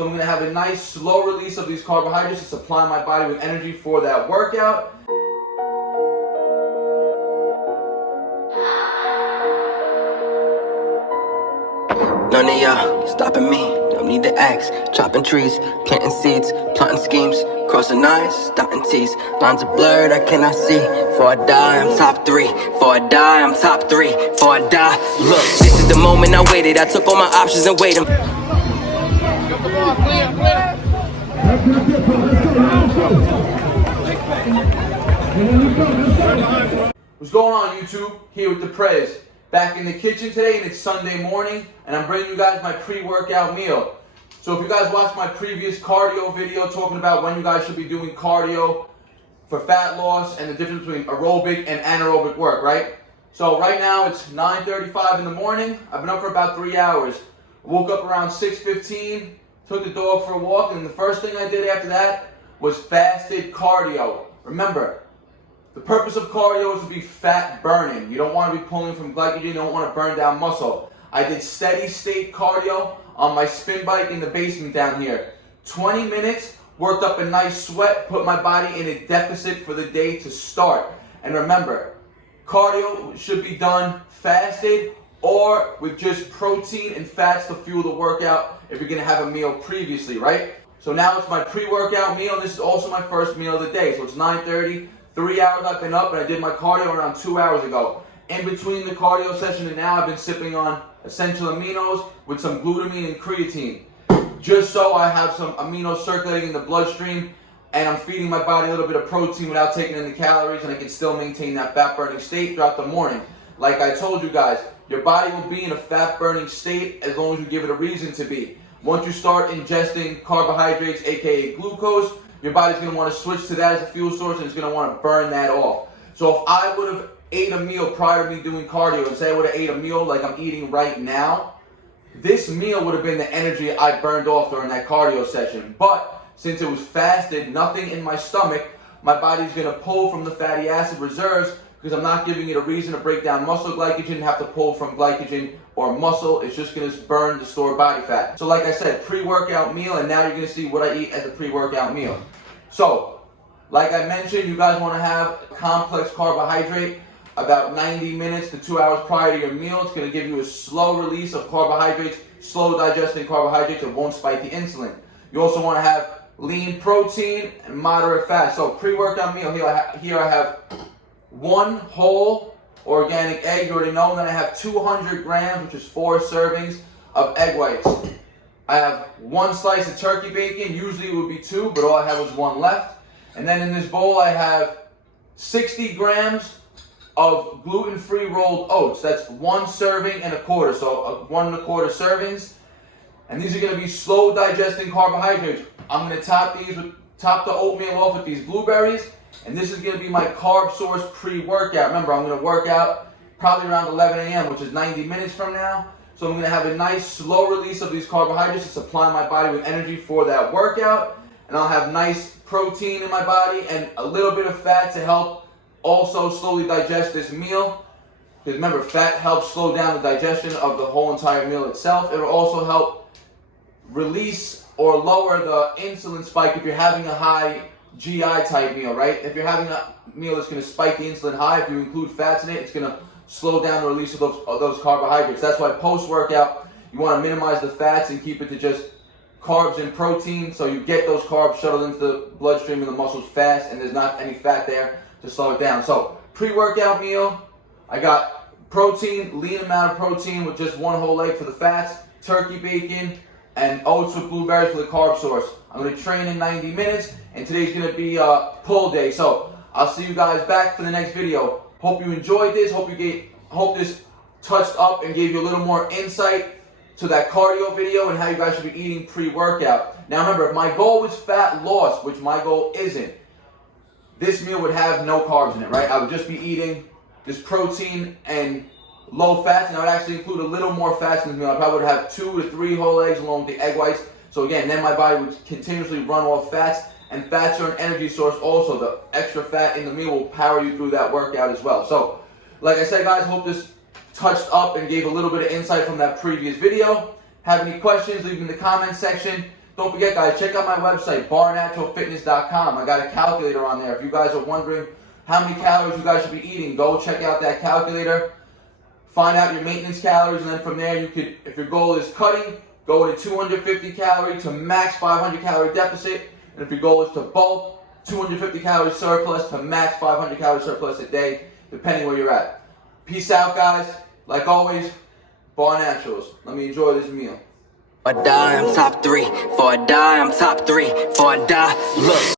So I'm going to have a nice slow release of these carbohydrates to supply my body with energy for that workout. None of y'all stopping me, don't need to ask. Chopping trees, planting seeds, plotting schemes, crossing I's, dotting T's. Lines are blurred, I cannot see. Before I die, I'm top 3. Before I die, I'm top 3. Before I die, look, this is the moment I waited. I took all my options and weighed them. What's going on, YouTube? Here with the Prez. Back in the kitchen today, and it's Sunday morning, and I'm bringing you guys my pre-workout meal. So if you guys watched my previous cardio video talking about when you guys should be doing cardio for fat loss and the difference between aerobic and anaerobic work, right? So right now it's 9:35 in the morning. I've been up for about 3 hours. Woke up around 6:15, took the dog for a walk, and the first thing I did after that was fasted cardio. Remember, the purpose of cardio is to be fat burning. You don't want to be pulling from glycogen. You don't want to burn down muscle. I did steady state cardio on my spin bike in the basement down here. 20 minutes, worked up a nice sweat, put my body in a deficit for the day to start. And remember, cardio should be done fasted or with just protein and fats to fuel the workout if you're going to have a meal previously, right? So now it's my pre-workout meal, and this is also my first meal of the day. So it's 9:30. 3 hours I've been up, and I did my cardio around 2 hours ago. In between the cardio session and now, I've been sipping on essential aminos with some glutamine and creatine, just so I have some aminos circulating in the bloodstream, and I'm feeding my body a little bit of protein without taking in the calories, and I can still maintain that fat burning state throughout the morning. Like I told you guys, your body will be in a fat burning state as long as you give it a reason to be. Once you start ingesting carbohydrates, aka glucose, your body's going to want to switch to that as a fuel source, and it's going to want to burn that off. So if I would have ate a meal prior to me doing cardio, and say I would have ate a meal like I'm eating right now, this meal would have been the energy I burned off during that cardio session. But since it was fasted, nothing in my stomach, my body's going to pull from the fatty acid reserves because I'm not giving it a reason to break down muscle glycogen and have to pull from glycogen or muscle. It's just going to burn the stored body fat. So like I said, pre-workout meal, and now you're going to see what I eat as a pre-workout meal. So, like I mentioned, you guys want to have a complex carbohydrate about 90 minutes to 2 hours prior to your meal. It's going to give you a slow release of carbohydrates, slow digesting carbohydrates that won't spike the insulin. You also want to have lean protein and moderate fat. So pre-workout meal, here I have one whole organic egg. You already know that I have 200 grams, which is 4 servings of egg whites. I have 1 slice of turkey bacon. Usually it would be 2, but all I have was 1 left. And then in this bowl I have 60 grams of gluten-free rolled oats. That's 1 serving and a quarter, so 1 1/4 servings. And these are going to be slow digesting carbohydrates. I'm going to top the oatmeal off with these blueberries. And this is going to be my carb source pre-workout. Remember, I'm going to work out probably around 11 a.m., which is 90 minutes from now. So I'm going to have a nice slow release of these carbohydrates to supply my body with energy for that workout. And I'll have nice protein in my body and a little bit of fat to help also slowly digest this meal. Because remember, fat helps slow down the digestion of the whole entire meal itself. It will also help release or lower the insulin spike if you're having a high GI type meal, right? If you're having a meal that's going to spike the insulin high, if you include fats in it, it's going to slow down the release of those carbohydrates. That's why post-workout, you want to minimize the fats and keep it to just carbs and protein, so you get those carbs shuttled into the bloodstream and the muscles fast, and there's not any fat there to slow it down. So pre-workout meal, I got protein, lean amount of protein with just 1 whole egg for the fats, turkey bacon, and oats with blueberries for the carb source. I'm going to train in 90 minutes, and today's going to be a pull day. So I'll see you guys back for the next video. Hope you enjoyed this. Hope this touched up and gave you a little more insight to that cardio video and how you guys should be eating pre-workout. Now remember, if my goal was fat loss, which my goal isn't, this meal would have no carbs in it, right? I would just be eating this protein and low fats, and I would actually include a little more fats in this meal. I probably would have 2 to 3 whole eggs along with the egg whites. So again, then my body would continuously run off fats, and fats are an energy source also. The extra fat in the meal will power you through that workout as well. So, like I said, guys, hope this touched up and gave a little bit of insight from that previous video. Have any questions, leave them in the comment section. Don't forget, guys, check out my website, BarNaturalFitness.com. I got a calculator on there. If you guys are wondering how many calories you guys should be eating, go check out that calculator. Find out your maintenance calories, and then from there, you could, if your goal is cutting, go with a 250 calorie to max 500 calorie deficit. And if your goal is to bulk, 250 calorie surplus to max 500 calorie surplus a day, depending where you're at. Peace out, guys. Like always, Bar Naturals. Let me enjoy this meal. For a die, I'm top 3. For a die, I'm top 3. For a die, look.